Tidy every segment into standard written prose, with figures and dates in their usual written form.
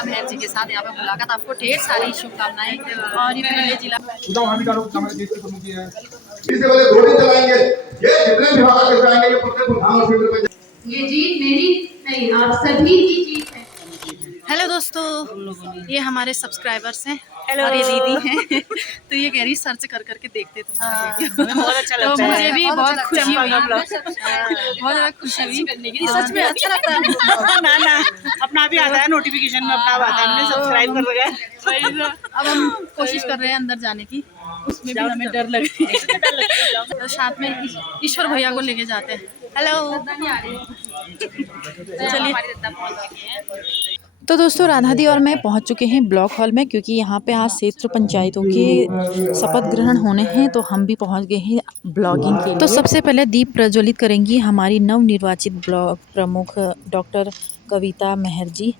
कविता महर जी के साथ यहाँ पे मुलाकात। आपको ढेर सारी शुभकामनाएं। और ये पहले जिला ये जीत मेरी नहीं, आप सभी की जीत है। हेलो दोस्तों, ये हमारे सब्सक्राइबर्स हैं और ये दीदी हैं। तो ये कह रही सर्च कर करके देखते तुम्हारा वीडियो, बहुत अच्छा लगता है। मुझे भी बहुत खुशी हुई, बहुत ज़्यादा खुशी हुई। सच में अच्छा लगता है ना ना, अपना भी आता है नोटिफिकेशन में, अपना आता है, हमने सब्सक्राइब कर रखा है। अब हम कोशिश कर रहे हैं अंदर जाने की, उसमें भी हमें डर लग रही है। तो साथ में ईश्वर भैया को लेके जाते हैं। हेलो, चलिए। तो दोस्तों, राधा दी और मैं पहुंच चुके हैं ब्लॉक हॉल में, क्योंकि यहाँ पे आज क्षेत्र पंचायतों के शपथ ग्रहण होने हैं, तो हम भी पहुंच गए हैं ब्लॉगिंग के लिए। तो सबसे पहले दीप प्रज्वलित करेंगी हमारी नवनिर्वाचित ब्लॉक प्रमुख डॉक्टर कविता महर जी।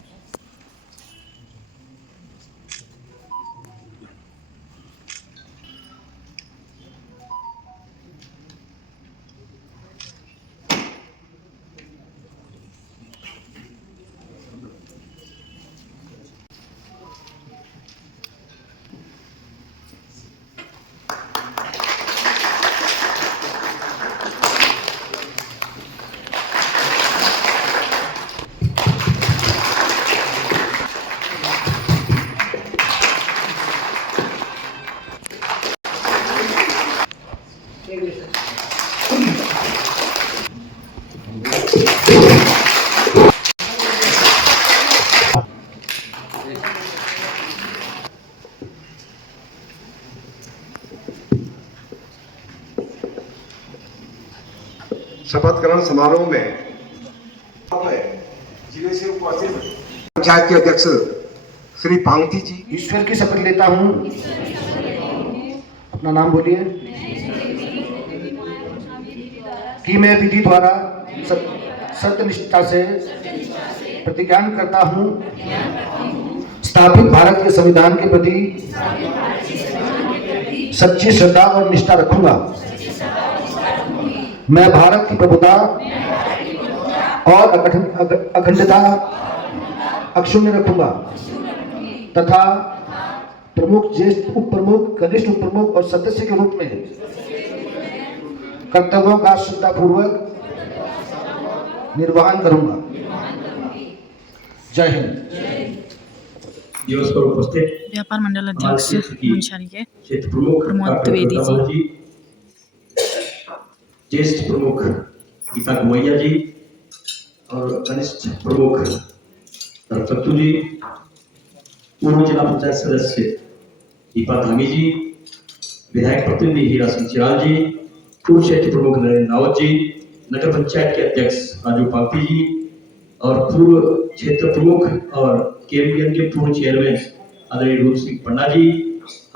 शपथ ग्रहण समारोह में जिले से उपस्थित पंचायत के अध्यक्ष श्री पांगती जी। ईश्वर की शपथ लेता हूँ। अपना नाम बोलिए। कि मैं विधि द्वारा सत्यनिष्ठा से प्रतिज्ञा करता हूँ स्थापित भारत के संविधान के प्रति सच्ची श्रद्धा और निष्ठा रखूंगा। मैं भारत की प्रभुता और अखंडता अक्षुण्ण रखूंगा तथा प्रमुख, ज्येष्ठ उप प्रमुख, कनिष्ठ उप प्रमुख और सदस्य के रूप में कर्तव्यों का श्रद्धापूर्वक निर्वहन करूंगा। जय हिंद। दिवस पर उपस्थित व्यापार मंडल अध्यक्ष मुंशारी के क्षेत्र प्रमुख प्रमोद द्विवेदी जी, ज्येष्ठ प्रमुख गीता गुमैया जी और कनिष्ठ प्रमुख रफतू जी, पूर्व जिला पंचायत सदस्य दीपा धामी जी, विधायक प्रतिनिधि हीरा सिंह चिराल जी, पूर्व क्षेत्र प्रमुख नरेंद्र रावत जी, नगर पंचायत के अध्यक्ष राजू पापी जी और पूर्व क्षेत्र प्रमुख और केएमपीएन के पूर्व चेयरमैन आदरणीय रूप सिंह पन्ना जी,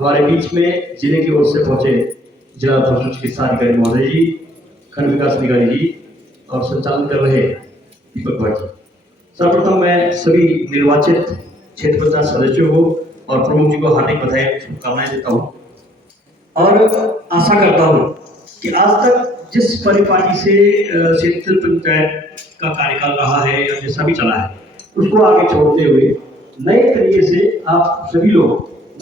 हमारे बीच में जिले की ओर से पहुंचे जिला पशु चिकित्सा अधिकारी महोदय जी, खंड विकास अधिकारी जी और संचालन कर रहे दीपक भाई जी। सर्वप्रथम मैं सभी निर्वाचित क्षेत्र पंचायत सदस्यों को और प्रमुख जी को हार्दिक बधाई और शुभकामनाएं देता हूँ और आशा करता हूँ कि आज तक जिस परिपाटी से क्षेत्र पंचायत का कार्यकाल रहा है या जैसा भी चला है, उसको आगे छोड़ते हुए नए तरीके से आप सभी लोग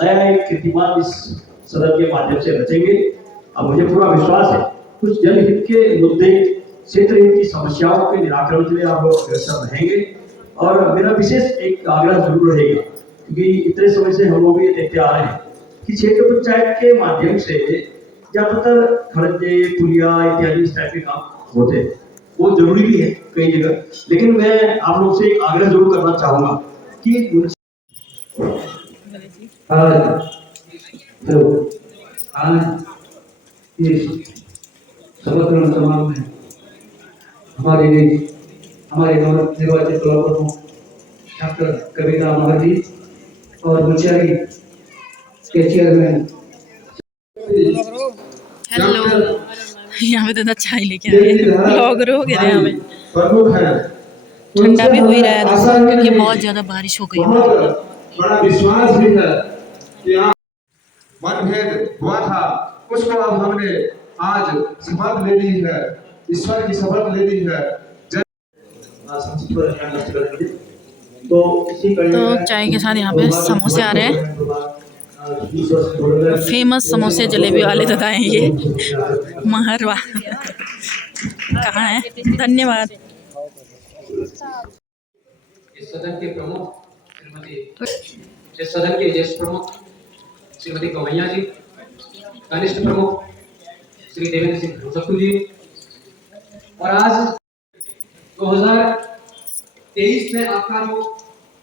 नया एक कीर्तिमान इस सदन के माध्यम से रचेंगे। अब मुझे पूरा विश्वास है कुछ जनहित के मुद्दे, क्षेत्र हित की समस्याओं के निराकरण के लिए आप लोग अग्रसर रहेंगे और मेरा विशेष एक आग्रह जरूर रहेगा, क्योंकि इतने समय से हम लोग ये देखते आ रहे हैं कि क्षेत्र पंचायत के माध्यम से ज्यादातर खर्चे, पुलिया इत्यादि इस टाइप के काम होते हैं, वो जरूरी भी है कई जगह, लेकिन मैं आप लोग से एक आग्रह जरूर करना चाहूंगा कि आज इस शपथ ग्रहण समारोह में हमारे नवनिर्वाचित ब्लॉक प्रमुख डॉक्टर कविता महर जी और मुंशियारी के चेयरमैन। हेलो, यहाँ पे तो चाय लेके आए ब्लॉगर हो गए यहाँ पे। प्रमुख है, ठंडा भी हो ही रहा है दोस्तों, क्योंकि बहुत ज्यादा बारिश हो गई है। बड़ा विश्वास भी है कि मतभेद हुआ था, उसको अब हमने आज शपथ ले ली है, ईश्वर की शपथ ले ली है। तो इसी कड़ी तो में चाय के साथ यहाँ पे समोसे आ रहे हैं, फेमस समोसे जलेबी वाले दादा हैं ये, महरवा। कहाँ है? धन्यवाद। इस सदन के प्रमुख श्रीमती इस सदन के ज्येष्ठ प्रमुख श्रीमती गवैया जी, कनिष्ठ प्रमुख श्री देवेंद्र सिंह सत्तू जी, और आज 2023 में आपका जो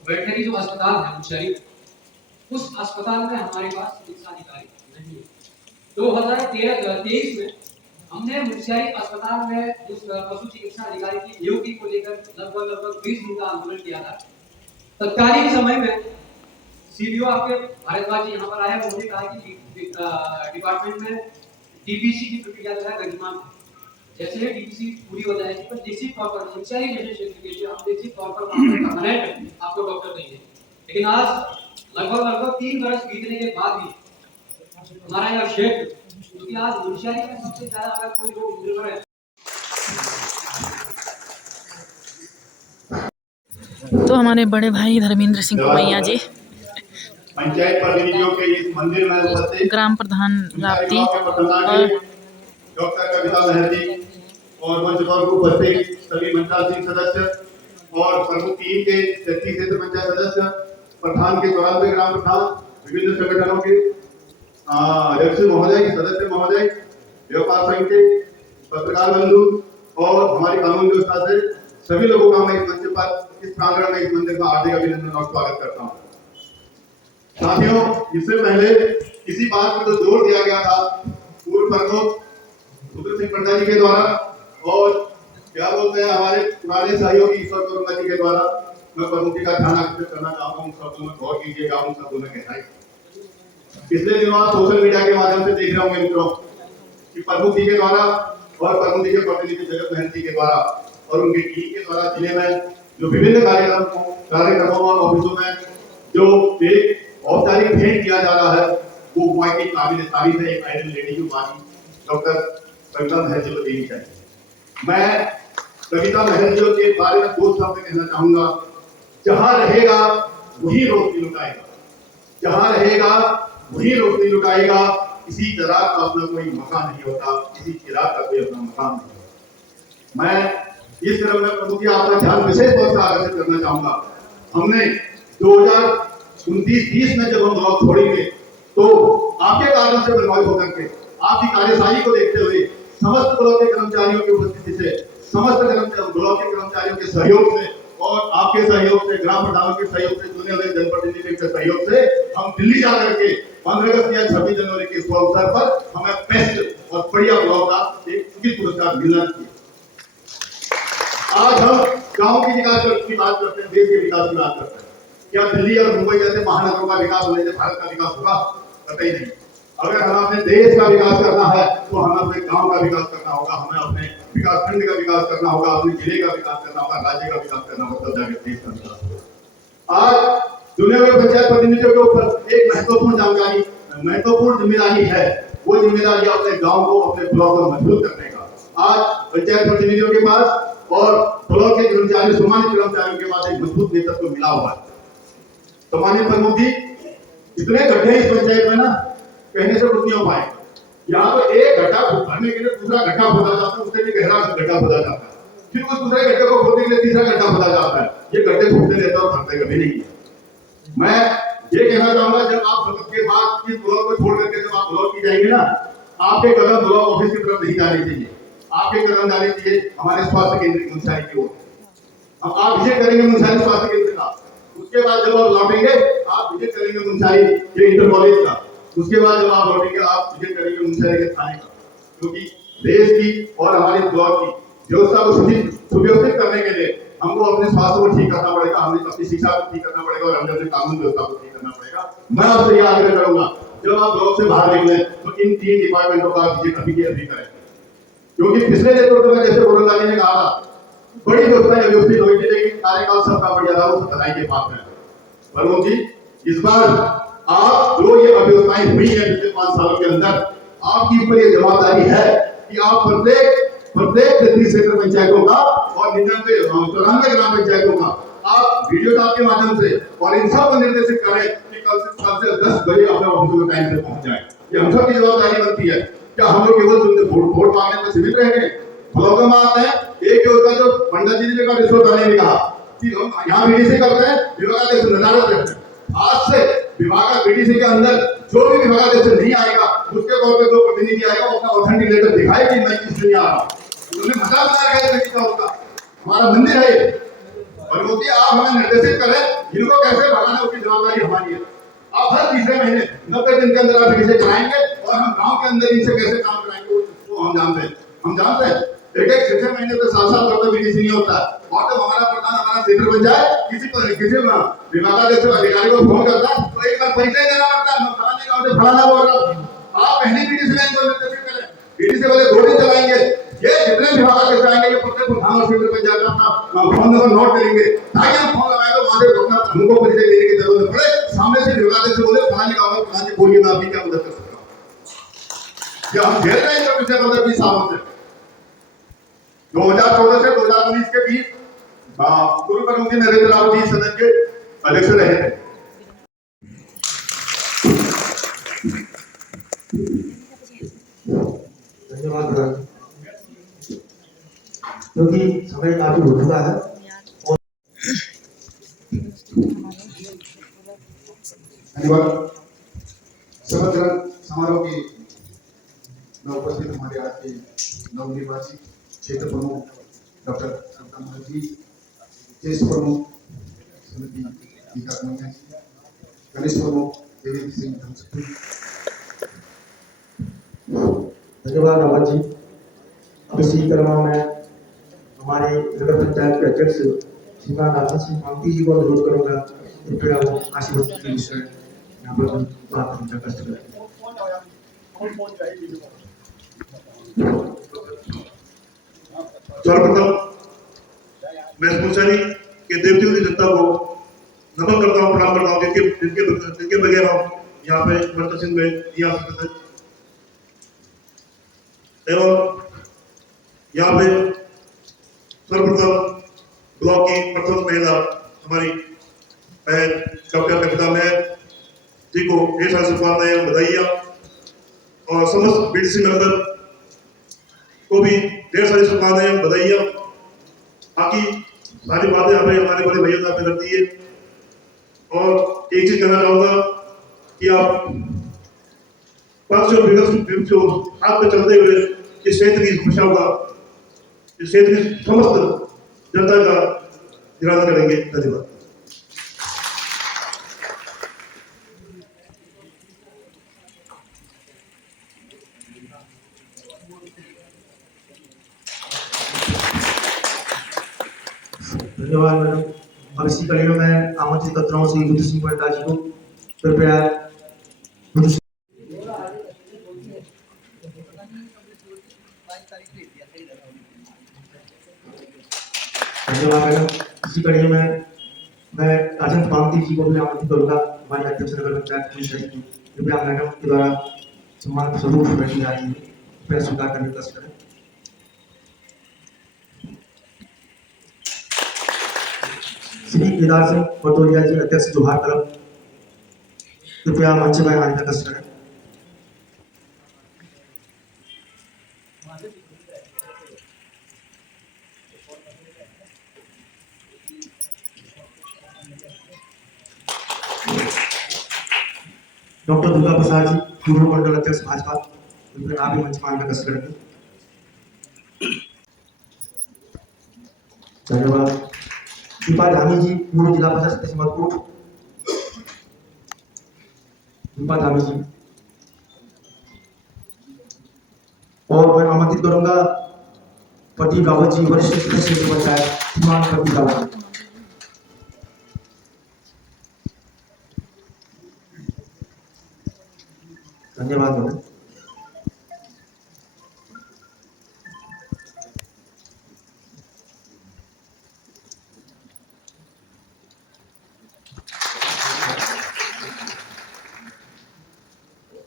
वेटनरी जो अस्पताल है मुंशियारी, उस अस्पताल में हमारे पास चिकित्सा अधिकारी नहीं है। 2023 में हमने मुंशियारी अस्पताल में उस पशु चिकित्सा अधिकारी की नियुक्ति को लेकर लगभग 20 दिन का आंदोलन किया था। तत्कालीन समय में सीबीओ आपके भारद्वाज जी यहाँ पर आए, उन्होंने कहा कि डिपार्टमेंट में डीपीसी की प्रक्रिया जो है गतिमान है, जैसे ही डीपीसी पूरी हो जाएगी तो निश्चित तौर पर मुंशियारी जैसे क्षेत्र के लिए हम निश्चित तौर पर परमानेंट आपको डॉक्टर देंगे। लेकिन आज लगभग 3 वर्ष बीतने के बाद भी हमारा यह क्षेत्र, क्योंकि आज मुंशियारी में सबसे ज्यादा अगर कोई रोग निर्भर है तो हमारे बड़े भाई धर्मेंद्र सिंह कुमैया जी, पंचायत प्रतिनिधियों के इस मंदिर में उपस्थित ग्राम प्रधान राप्ती और डॉक्टर कविता महर जी और मंच पर उपस्थित सभी मंचासीन सदस्य और प्रमुख टीम के 33 क्षेत्र पंचायत सदस्य, प्रधान के 94 ग्राम प्रधान, विभिन्न संगठनों के अध्यक्ष महोदय, सदस्य महोदय, व्यापार संघ के पत्रकार बंधु और हमारी कानून व्यवस्था से सभी लोगों का मैं इस मंच पर, इस प्रांगण में, इस मंदिर का हार्दिक अभिनंदन और स्वागत करता हूँ। साथियों, इससे पहले किसी बात पर तो जोर दिया गया था पूर्व प्रमुख सुब्रत सिंह पंडा जी के द्वारा और क्या बोलते हैं हमारे पुराने सहयोगी ईश्वर कुमार जी के द्वारा। मैं प्रमुख जी का ध्यान आकर्षित करना चाहूंगा, उन शब्दों में गौर कीजिएगा, उन शब्दों में गहराई। पिछले दिनों आप सोशल मीडिया के माध्यम से देख रहे होंगे मित्रों कि प्रमुख जी के द्वारा और प्रमुख जी के प्रतिनिधि जगत महर जी के द्वारा और उनकी टीम के द्वारा जिले में जो विभिन्न कार्यक्रमों और ऑफिसों में जो एक औपचारिक भेंट किया जा रहा है, वो बहुत ही काबिल तारीफ है। एक आयरन लेडी की बात डॉक्टर कविता महर जी को देनी चाहिए। मैं कविता महर जी के बारे में 2 शब्द कहना चाहूंगा। जहां रहेगा वही रोशनी लुटाएगा, जहां रहेगा वही रोशनी लुटाएगा। किसी चिराग का अपना कोई मकान नहीं होता, किसी चिराग का कोई अपना मकान नहीं होता। मैं इस क्रम में प्रभु जी आपका ध्यान विशेष तौर से आकर्षित करना चाहूंगा। हमने 2029-30 में जब हम ब्लॉक छोड़ेंगे तो आपके कारण से प्रभावित होकर के, आपकी कार्यशाली को देखते हुए, समस्त ब्लॉक के कर्मचारियों की उपस्थिति से, समस्त ब्लॉक के कर्मचारियों के सहयोग से और आपके सहयोग से, ग्राम प्रधानों के सहयोग से, चुने हुए जनप्रतिनिधियों के सहयोग से हम दिल्ली जाकर के 15 अगस्त या 26 जनवरी के इस अवसर पर हमें बेस्ट और बढ़िया ब्लॉक का एक उचित पुरस्कार मिलना चाहिए। आज हम गांव के विकास की बात करते हैं, देश के विकास की बात करते हैं। क्या दिल्ली और मुंबई जैसे महानगरों का विकास होने से भारत का विकास होगा? कतई नहीं। अगर हमें अपने देश का विकास करना है तो हमें अपने गांव का विकास करना होगा, हमें अपने विकास खंड का विकास करना होगा, अपने जिले का विकास करना होगा, राज्य का विकास करना होगा, तब जाकर देश का विकास होगा। आज दुनिया में पंचायत प्रतिनिधियों के ऊपर एक महत्वपूर्ण जिम्मेदारी है। वो जिम्मेदारी अपने गांव को, अपने ब्लॉक को मजबूत करने का। आज पंचायत प्रतिनिधियों के पास और ब्लॉक के कर्मचारी, सम्मानित कर्मचारियों के पास एक मजबूत नेतृत्व मिला हुआ है। सम्मानित प्रमुख जी, इतने गड्ढे इस पंचायत में ना कहने से रुक नहीं हो पाए। यहाँ पे एक गड्ढा भरने के लिए दूसरा गड्ढा खोदा जाता है, उससे भी गहरा गड्ढा खोदा जाता है, फिर उस दूसरे गड्ढे को खोदने के लिए तीसरा गड्ढा खोदा जाता है। ये गड्ढे खोदते रहते और भरते कभी नहीं है। मैं ये कहना चाहूंगा, जब आप शपथ के बाद इस ब्लॉक को छोड़ करके जब आप ब्लॉक की जाएंगे ना, आपके कदम ब्लॉक ऑफिस की तरफ नहीं जाने चाहिए, आपके कदम जाने चाहिए हमारे स्वास्थ्य केंद्र की मुंशियारी की ओर। अब आप विजिट करेंगे मुंशियारी स्वास्थ्य केंद्र का, उसके बाद जब आप लौटेंगे आप विजिट करेंगे मुंशियारी के इंटर कॉलेज का, उसके बाद जब आप लौटेंगे आप विजिट करेंगे मुंशियारी के थाने का। क्योंकि देश की और हमारे ब्लॉक की व्यवस्था को सुव्यवस्थित करने के लिए हमको अपने स्वास्थ्य को ठीक करना पड़ेगा, हमें अपनी शिक्षा को ठीक करना पड़ेगा और हमें अपने कानून व्यवस्था को ठीक करना पड़ेगा। मैं आपसे यह आग्रह करूंगा, जब आप ब्लॉक से बाहर निकले तो इन 3 डिपार्टमेंटों का विजिट अभी के अभी करें। क्योंकि पिछले नेतृत्व में जैसे वरुण गांधी ने कहा था, बड़ी व्यवस्थाएं व्यवस्थित हुई थी, लेकिन कार्यकाल सबका बढ़िया था, वो सदाई के पास में। वरुण जी, इस बार आप जो ये अव्यवस्थाएं हुई है पिछले 5 सालों के अंदर, आपकी ऊपर ये जवाबदारी है कि आप प्रत्येक 33 क्षेत्र पंचायतों का और 94 ग्राम पंचायतों का आप वीडियो कॉल के माध्यम से और इन सब को निर्देशित करें कि कल से 10 बजे अपने ऑफिस में टाइम से पहुंच जाए। ये हम सब की जवाबदारी बनती है। क्या हम लोग केवल सुनते वोट मांगने में सीमित रह गए? ब्लॉक में आते हैं, एक होता जो पंडित जी ने का रिश्वत वाले ने कहा कि हम यहाँ बीडीसी करते हैं, विभागाध्यक्ष नदारत रखते हैं। आज से विभाग बीडीसी के अंदर जो भी विभागाध्यक्ष नहीं आएगा, उसके तौर पे जो प्रतिनिधि आएगा वो अपना ऑथेंटिक लेटर दिखाए कि मैं किस लिए आ रहा हूँ। उन्होंने मजाक बनाया है होगा, हमारा मंदिर है ये। और मोदी आप हमें निर्देशित करें इनको कैसे भगाना, उसकी जवाबदारी हमारी है। आप हर तीसरे महीने 90 दिन के अंदर आप इसे कराएंगे और हम गांव के अंदर इनसे कैसे काम कराएंगे वो हम जानते हैं। हम जानते हैं एक 6 महीने तो 7 तक बीडीसी नहीं होता। और जब हमारा प्रधान हमारा सेक्रेटरी बन जाए, किसी विभागाध्यक्ष अधिकारी को फोन करता है तो एक बार परिचय देना पड़ता है, मैं फलाने गांव से फलाना बोल रहा हूं। आप पहली बीडीसी लाइन को निर्देशित करें, बीडीसी वाले 2 दिन चलाएंगे। ये जितने विभागाध्यक्ष आएंगे ये प्रत्येक प्रधान और सेक्रेटरी बन जाकर अपना फोन नंबर नोट करेंगे ताकि हम फोन लगाए तो वहां से हमको परिचय देने की जरूरत न पड़े। सामने से विभागाध्यक्ष बोले फलाने गांव में फलाने बोलिए, मैं आपकी क्या मदद कर सकता हूँ। क्या हम झेल रहे हैं पिछले 15-20 सालों से? 2014 से 2019 के बीच पूर्व प्रधानमंत्री नरेंद्र मोदी सदन के अध्यक्ष रहे थे। धन्यवाद क्योंकि समय काफी हो चुका है और धन्यवाद। शपथ ग्रहण समारोह की में उपस्थित हमारे आज के नवनिर्वाचित क्षेत्र प्रमुख डॉक्टर सत्ता जी, ज्येष्ठ प्रमुख श्रीमती गीता कमैया जी, कनिष्ठ प्रमुख देवेंद्र सिंह धनसुखी। धन्यवाद रावत जी। अब इसी क्रम में हमारे नगर पंचायत के अध्यक्ष श्रीमान राधा सिंह मांगती जी को अनुरोध करूंगा कृपया वो आशीर्वाद के विषय यहाँ पर बात करना कष्ट करें। सर्वप्रथम मैं स्पेशली के देवतियों की जनता को नमन करता हूँ, प्रणाम करता हूँ जिनके बगैर हम यहाँ पे मंत्र में नहीं आ सकते थे। एवं यहाँ पे सर्वप्रथम ब्लॉक की प्रथम महिला हमारी बहन डॉक्टर कविता मेहर जी को ढेर सारी शुभकामनाएं बधाइयाँ और समस्त बीडीसी मेंबर को भी ढेर सारी शुभकामनाएं बधाइयाँ। बाकी सारी बातें हमें हमारे बड़े भैया साहब पे लगती है। और एक चीज कहना चाहूंगा कि आप पक्ष और विपक्ष जो हाथ में चलते हुए इस क्षेत्र की समस्याओं का, इस क्षेत्र की समस्त जनता का निराकरण करेंगे। धन्यवाद। धन्यवाद मैडम। अब इसी कड़ी में मैं आमंत्रित करता हूँ श्री रुद्र सिंह पंडित जी को कृपया। धन्यवाद मैडम। इसी कड़ी में मैं राजेंद्र पांती जी को भी आमंत्रित करूंगा, हमारे अध्यक्ष नगर पंचायत की शहीद की कृपया मैडम के द्वारा सम्मान स्वरूप बैठी आ रही है, कृपया स्वीकार करने का कष्ट करें। श्री केदार सिंह पटोरिया जी अध्यक्ष जोहार क्लब कृपया मंच में आने का कष्ट करें। डॉक्टर दुर्गा प्रसाद जी पूर्व मंडल अध्यक्ष भाजपा कृपया आप भी मंच में आने का कष्ट करेंगे। धन्यवाद। दीपा धामी जी पूर्व जिला परिषद सदस्य मधुपुर। दीपा धामी जी। और मैं आमंत्रित करूंगा प्रदीप रावत जी वरिष्ठ सदस्य पंचायत श्रीमान प्रदीप रावत। धन्यवाद मैडम।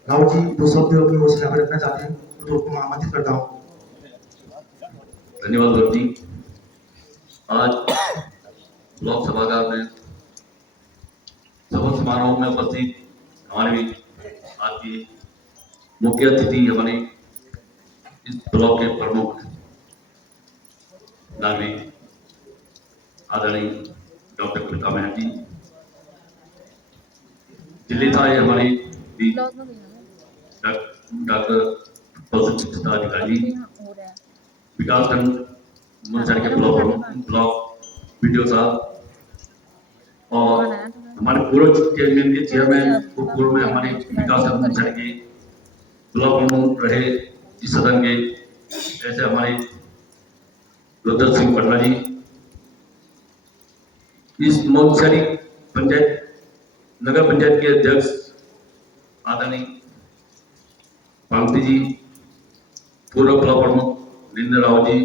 राहुल जी दो शब्द अपनी ओर से रखना चाहते हैं तो मैं आमंत्रित करता हूँ। धन्यवाद गुरु जी। आज ब्लॉक सभागार में सफल समारोह में उपस्थित हमारे आज की मुख्य अतिथि हमारे इस ब्लॉक के प्रमुख नागरिक आदरणीय डॉक्टर कविता महर जी, दिल्ली था हमारी डॉक्टर अधिकारी, विकासखंड मुंसरी के ब्लॉक वीडियो साहब और हमारे पूर्व चेयरमैन के चेयरमैन पूर्व में हमारे विकासखंड मुंसरी के ब्लॉक प्रमुख रहे इस सदन के, ऐसे हमारे रुद्र सिंह पटना जी, इस मुंसरी पंचायत नगर पंचायत के अध्यक्ष आदरणीय पांगती जी, पूर्व ब्लॉक प्रमुख नरेंद्र राव जी,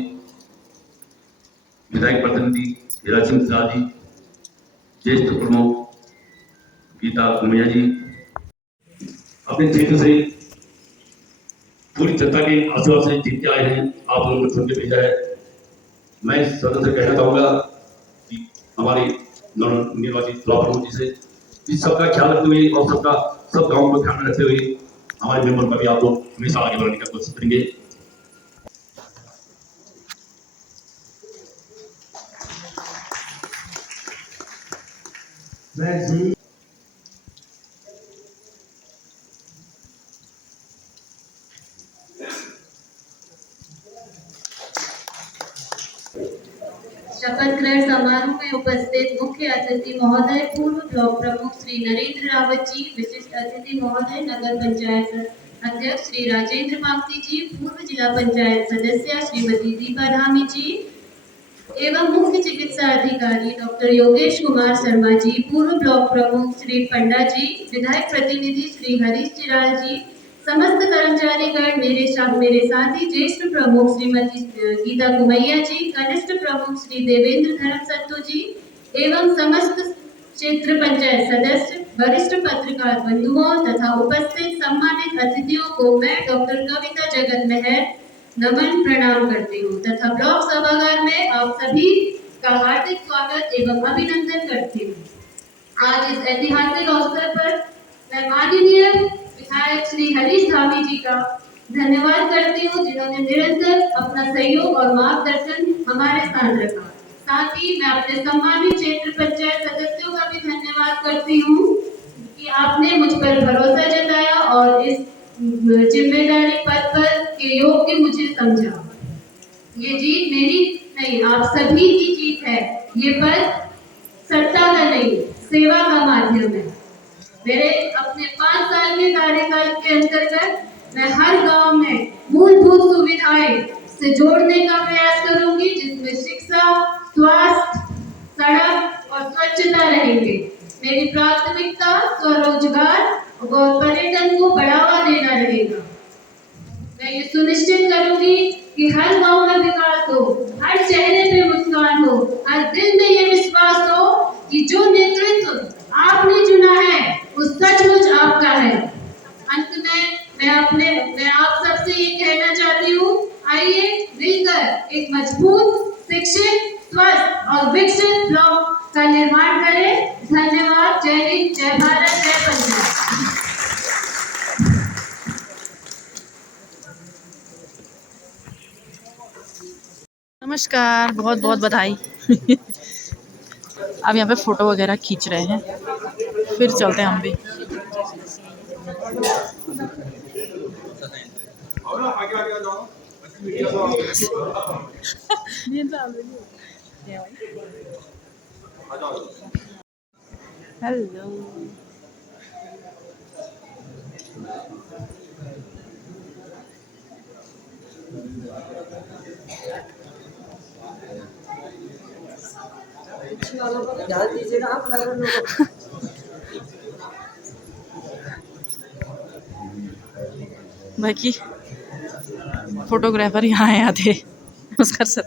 विधायक प्रतिनिधि हीरा सिंह शाह जी, ज्येष्ठ प्रमुख गीता कुमिया जी, अपने क्षेत्र से पूरी जनता के आशीर्वाद से जीत के आए हैं, आप लोगों को चुन के भेजा है। मैं इस सदन से कहना चाहूंगा कि हमारे नवनिर्वाचित ब्लॉक प्रमुख जी से इस सबका ख्याल रखते हुए और सब गाँव को ध्यान में रखते हुए हमारे मेंबर का भी आप लोग हमेशा आगे बढ़ने का कोशिश करेंगे। मैं जी शपथ ग्रहण समारोह में उपस्थित मुख्य अतिथि महोदय पूर्व ब्लॉक प्रमुख श्री नरेंद्र रावत जी, विशिष्ट अतिथि महोदय नगर पंचायत अध्यक्ष श्री राजेंद्र पांगती जी, पूर्व जिला पंचायत सदस्य श्रीमती दीपा धामी जी एवं मुख्य चिकित्सा अधिकारी डॉक्टर योगेश कुमार शर्मा जी, पूर्व ब्लॉक प्रमुख श्री पंडा जी, विधायक प्रतिनिधि श्री हरीश चिराल जी, समस्त कर्मचारीगण, मेरे साथी ज्येष्ठ प्रमुख श्रीमती गीता कुमैया जी, कनिष्ठ प्रमुख श्री देवेंद्र धर्म सत्तू जी एवं समस्त क्षेत्र पंचायत सदस्य, वरिष्ठ पत्रकार बंधुओं तथा उपस्थित सम्मानित अतिथियों को मैं डॉक्टर कविता जगत महर नमन प्रणाम करती हूँ तथा ब्लॉक सभागार में आप सभी का हार्दिक स्वागत एवं अभिनंदन करती हूँ। आज इस ऐतिहासिक अवसर पर मैं माननीय विधायक श्री हरीश धामी जी का धन्यवाद करती हूँ, जिन्होंने निरंतर अपना सहयोग और मार्गदर्शन हमारे साथ रखा। साथ ही मैं अपने सम्मानित क्षेत्र पंचायत सदस्यों का भी धन्यवाद करती हूँ कि आपने मुझ पर भरोसा जताया और इस जिम्मेदारी पद पर के योग्य मुझे समझा। ये जीत मेरी नहीं, आप सभी की जीत है। ये पद सत्ता का नहीं, सेवा का माध्यम है। मेरे अपने 5 साल के कार्यकाल के अंतर्गत मैं हर गांव में मूलभूत सुविधाएं से जोड़ने का प्रयास करूंगी, जिसमें शिक्षा, स्वास्थ्य, सड़क और स्वच्छता रहेंगे। मेरी प्राथमिकता स्वरोजगार और पर्यटन को बढ़ावा देना रहेगा। मैं ये सुनिश्चित करूंगी कि हर गांव में विकास हो, हर चेहरे पे मुस्कान हो, हर दिल में ये विश्वास हो कि जो नेतृत्व आपने चुना है वो सचमुच आपका है। अंत में मैं आप सबसे ये कहना चाहती हूँ, आइए मिलकर एक मजबूत, शिक्षित, स्वस्थ और विकसित ब्लॉक का निर्माण करें। धन्यवाद। जय हिंद, जय भारत, जय पंजाब। नमस्कार, बहुत बहुत बधाई। अब यहाँ पे फ़ोटो वगैरह खींच रहे हैं, फिर चलते हैं हम भी। हेलो, बाकी फोटोग्राफर यहाँ हैं आधे, उसका सब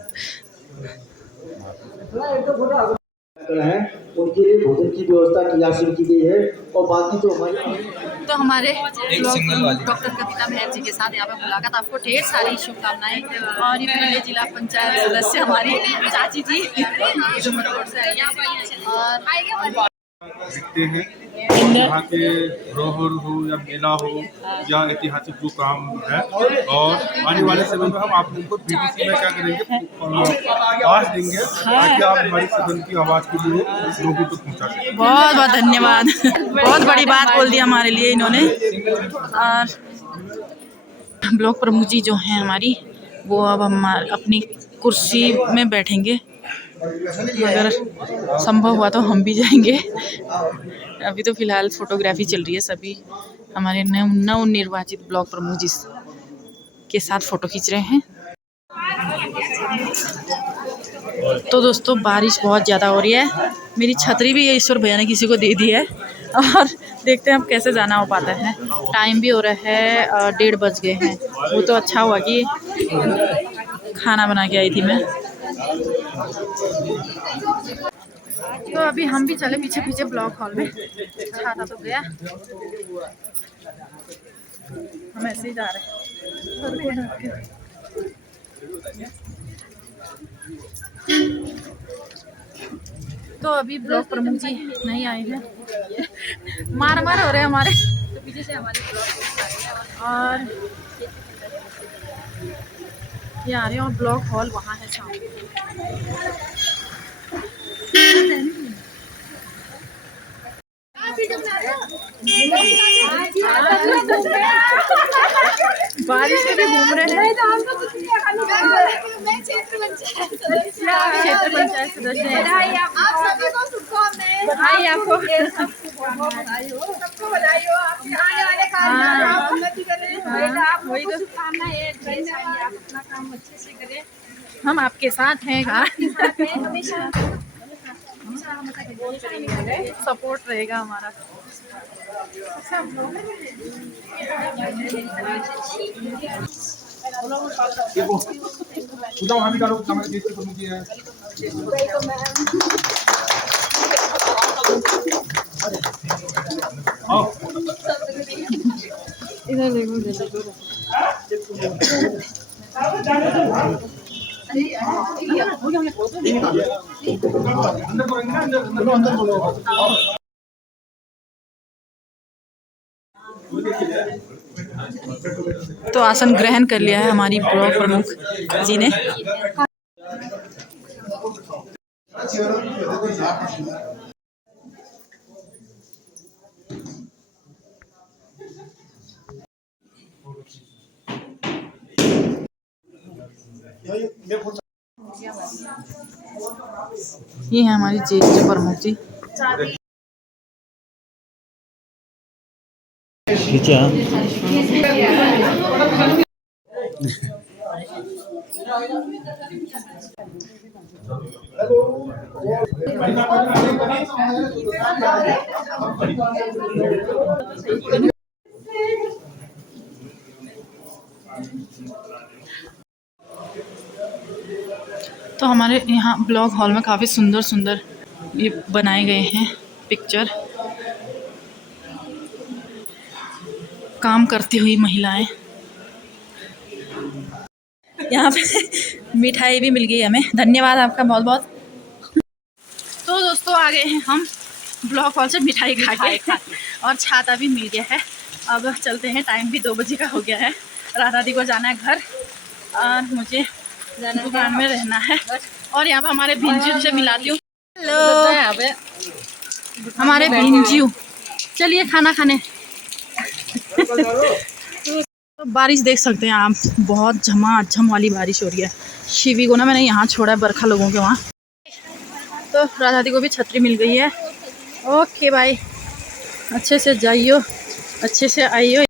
है उनके लिए भोजन की व्यवस्था कियाशील की गई है। और बाकी जो हमारे तो हमारे डॉक्टर कविता महर जी के साथ यहाँ पे मुलाकात, आपको ढेर सारी शुभकामनाएं। और ये पहले जिला पंचायत सदस्य हमारी चाची जी उधमपुर से आई हैं। और दिखते हैं यहाँ के रोहर हो या मेला हो या ऐतिहासिक जो काम है, और आने वाले समय में हम आप लोगों को बीबीसी में क्या करेंगे, आवाज देंगे ताकि आप हमारी सदन की आवाज के लिए लोगों तक पहुँचा सकें। बहुत बहुत धन्यवाद, बहुत बड़ी बात बोल दी हमारे लिए इन्होंने। और ब्लॉक प्रमुख जी जो हैं हमारी, वो अब हम अपनी कुर्सी में बैठेंगे, अगर संभव हुआ तो हम भी जाएंगे। अभी तो फिलहाल फोटोग्राफी चल रही है, सभी हमारे नव निर्वाचित ब्लॉक प्रमुख जी के साथ फ़ोटो खींच रहे हैं। तो दोस्तों बारिश बहुत ज़्यादा हो रही है, मेरी छतरी भी ईश्वर भैया ने किसी को दे दी है, और देखते हैं अब कैसे जाना हो पाता है। टाइम भी हो रहा है 1:30 बज गए हैं। वो तो अच्छा हुआ कि खाना बना के आई थी मैं। तो अभी हम भी चले पीछे पीछे ब्लॉक हॉल में। छाता तो गया, हम ऐसे ही जा रहे हैं। तो अभी ब्लॉक प्रमुख जी नहीं आए हैं, मार मार हो रहे हैं हमारे, तो पीछे से हमारे ब्लॉक। और ये आ रहे हैं, और ब्लॉक हॉल वहाँ है सामने। बारिश में भी घूम रहे हैं। क्षेत्र पंचायत सदस्य हैं। आप सभी को शुभकामनाएं, बधाई आपको, सबको बधाई हो, आपके आने वाले काम में आप उन्नति करें। वही तो शुभकामनाएं, आप अपना काम अच्छे से करें। हम आपके साथ हैं, हमेशा सपोर्ट रहेगा हमारा। वहाँ भी डालो, हमारे देश के प्रमुख जी हैं। इधर देखो, तो आसन ग्रहण कर लिया है हमारी ब्लॉक प्रमुख जी ने। ये है हमारी ज्येष्ठ प्रमुख जी। तो हमारे यहाँ ब्लॉक हॉल में काफ़ी सुंदर सुंदर ये बनाए गए हैं पिक्चर। काम करती हुई महिलाएं। यहाँ पे मिठाई भी मिल गई हमें, धन्यवाद आपका बहुत बहुत। तो दोस्तों आ गए हैं हम ब्लॉक हॉल से मिठाई खा के, और छाता भी मिल गया है। अब चलते हैं, टाइम भी 2 बजे का हो गया है। राधा दी को जाना है घर, और मुझे दुकान में रहना है। और यहाँ पे हमारे भिंजू से मिलाती हूँ। हेलो हमारे भिंजू, चलिए खाना खाने। तो बारिश देख सकते हैं आप, बहुत झमाझम वाली बारिश हो रही है। शिवी को ना मैंने यहाँ छोड़ा है, बरखा लोगों के वहाँ। तो राधा दी को भी छतरी मिल गई है। ओके भाई, अच्छे से जाइयो, अच्छे से आइयो।